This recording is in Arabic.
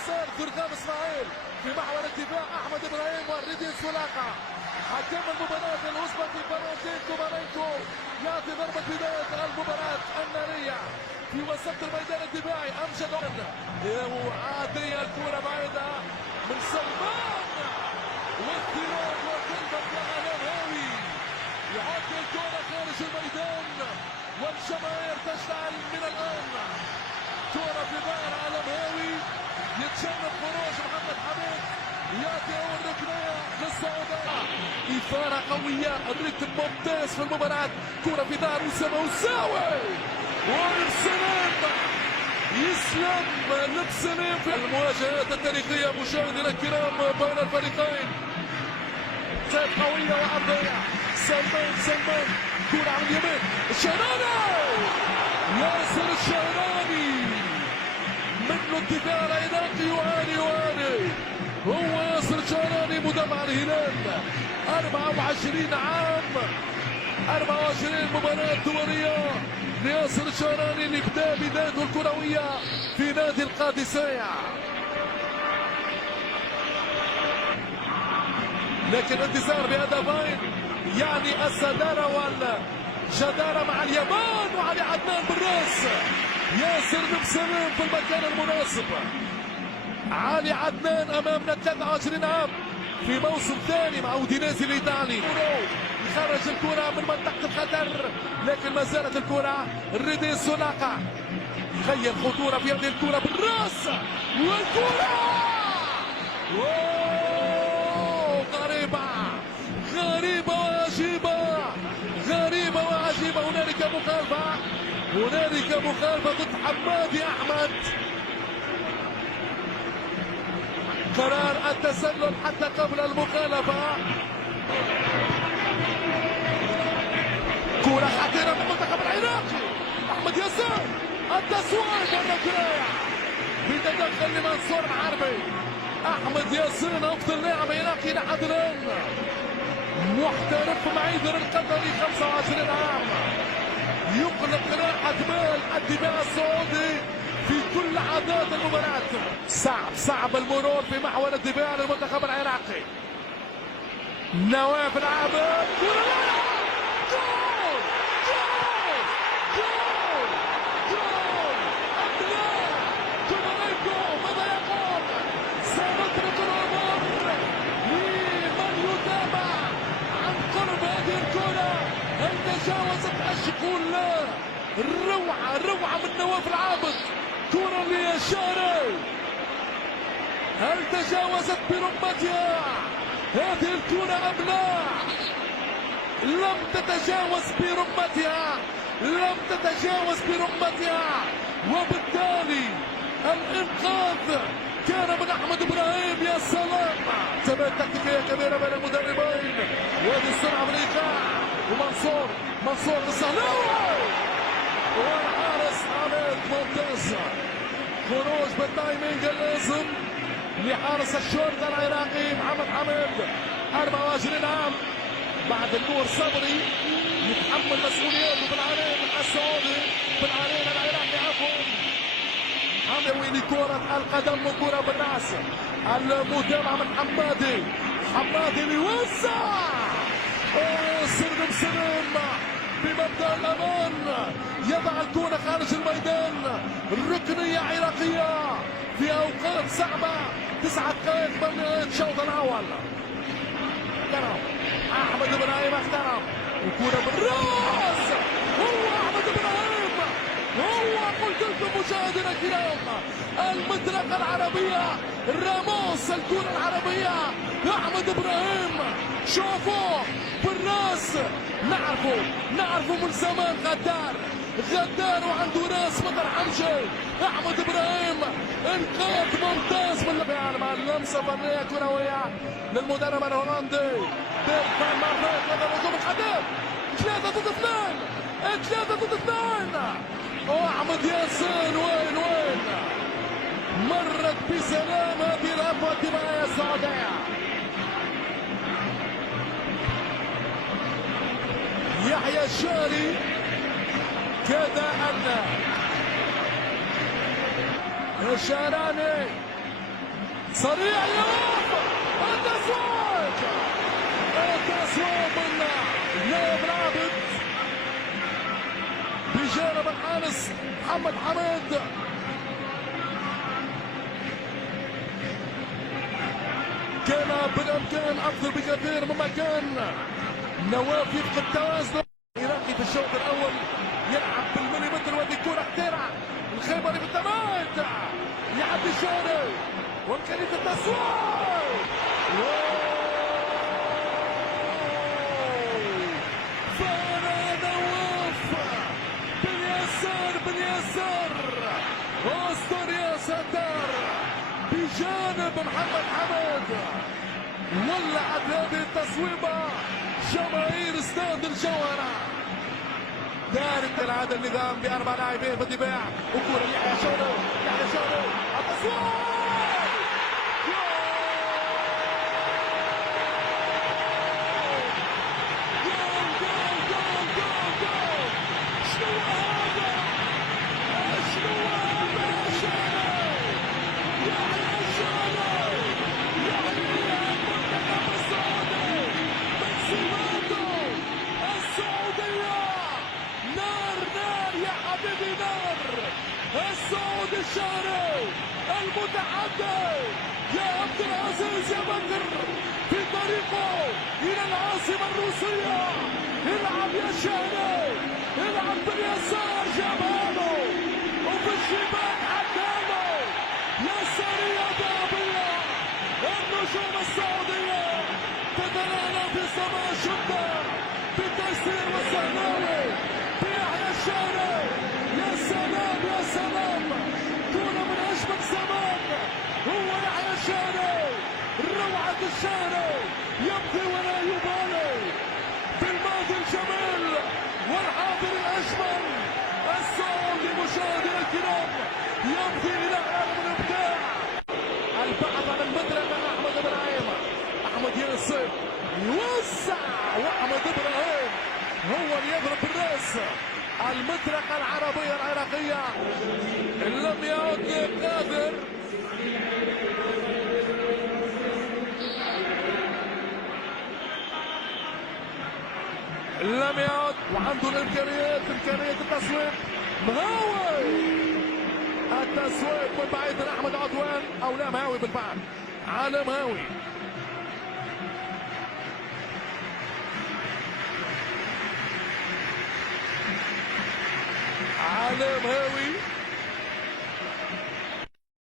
اليسار فرغام اسماعيل في محور الدفاع احمد ابراهيم والردين سولاقة. حكم المباراة الأوزبكي فالنتين تومارينكو يعطي ضربة بداية المباراة النارية في وسط الميدان الدفاعي. أمجد وعادية الكرة بعيدة من سلمان واختراق وكلمة لعلام هاوي يعدي الكرة خارج الميدان والجماهير تشتعل من الآن. كرة في ظهر علام هاوي يتجنب خروج محمد حميد ياتي اول ركنيه للسعوديه. اثاره قويه الريتم ممتاز في المباراه. كره في ظهر اسامه وساوي ويسلم لبسليم في المواجهات التاريخيه مشاهدينا الكرام بين الفريقين. زاد قويه وعرضيه سلمان كره على اليمين الشهراني ياسر الشهراني منه الدفاع العراقي يعاني هو ياسر الشهراني مدافع الهلال 24 عام 24 مباراة دولية لياسر الشهراني اللي بدا بدايته الكروية في نادي القادسية. لكن انتصار بهدفين يعني الصدارة والجدارة مع اليابان وعلي عدنان بالراس. ياسر بن في المكان المناسب. علي عدنان امامنا 23 عام في موسم ثاني مع اودينيزي الايطالي. يخرج الكرة من منطقة الخطر لكن ما زالت الكرة الردي سولاقة يغير خطورة في هذه الكرة بالراس والكرة غريبة وعجيبة. هنالك مخالفة ضد حمادي أحمد. قرار التسلل حتى قبل المخالفة. كرة خطيرة من المنتخب العراقي أحمد ياسر التسويق والركنية بتدخل لمنصور الحربي. أحمد ياسر أفضل لاعب عراقي لحد الآن محترف معيدر القطري 25 عام يقلب راحة بال الدفاع السعودي في كل لحظات المباراة. صعب المرور في محور الدفاع للمنتخب العراقي. نواف العابد ماذا يقول؟ سنترك الامر لمن يتابع عن قرب هذه الكرة. هل تجاوزت اشكول؟ لا، روعة من نواف العابد. كرة ليشاري هل تجاوزت برمتها هذه الكرة ام لا؟ لم تتجاوز برمتها وبالتالي الانقاذ كان من احمد ابراهيم. يا سلام، ثبات تكتيكيه كبيره بين المدربين وهذه السرعه في الايقاع. ومنصور الصهلاوي والحارس حميد ممتاز. خروج بالتايمينج اللازم لحارس الشرطه العراقي محمد حميد 24 عام. بعد النور صبري يتحمل مسؤولياته في العرين السعودي في العرين العراقي عفوا. حمدوي لكرة القدم وكرة بالراس. المتابعة من حمادي ليوزع سلم بمبدأ الأمان يضع الكرة خارج الميدان. ركنية عراقية في أوقات صعبة. 9 دقائق من نهاية الشوط الأول. أحمد إبراهيم اخترق وكرة بالراس. هو أحمد إبراهيم، هو قلت لكم مشاهدينا الكرام المطرقة العربية راموس الكرة العربية. أحمد إبراهيم شوفوا بالراس. نعرفه من زمان غدار وعنده راس مطر حمشي. أحمد إبراهيم انقاذ ممتاز من مع اللمسة فنية كروية للمدرب الهولندي بيرفان مارفيت. هذا الهجوم الخطير 3 ضد 2. واحمد ياسين وين مرت بسلام هذه الهفوة الدفاعية السعودية. يحيى الشاري كاد أن الشهراني سريع يوسف، التسويق من نائب العابد بجانب الحارس محمد حماد. كان بالامكان اكثر بكثير مما كان. نواف يفقد توازنه. العراقي في الشوط الاول يلعب بالمليمتر، وهذه كره خطيره. الخيبري بالتماس يعدي الشارع وامكانيه التسويق. فانا نواف باليسار واستر يا ستار بجانب محمد حماد. ولعت هذه التصويبه جماهير استاد الجوهرة. دارت كالعادة النظام بأربع لاعبين في الدفاع، وكرة ليحيى شونو، التصوير. السعودي الشهري المتحدي يا عبد العزيز يا بكر في طريقه الى العاصمه الروسيه. العب يا شهري، العب باليسار، جابها وفي الشباك حكامه. يا سريه ذهبيه، النجوم السعوديه تتلالى في سماء الشده بالتيسير والسهلاوي بيحيى الشهري. يا سلام يا سلام، كرة من أجمل زمان. هو يحيى الشهري، روعة الشهري، يبكي ولا يبالي بالماضي الجميل والحاضر الأجمل. السعودي مشاهدينا الكرام يمضي إلى عالم الإبداع. البحث عن المدرسة أحمد إبراهيم، أحمد ياسر يوسع، وأحمد إبراهيم هو اللي يضرب بالراس. المطرقة العربية العراقية لم يعد قادر. لم يعد وعنده الامكانيات، امكانية التسويق. مهاوي التسويق من بعيد من احمد عدوان، او لا مهاوي بالفعل على مهاوي. على مهاوي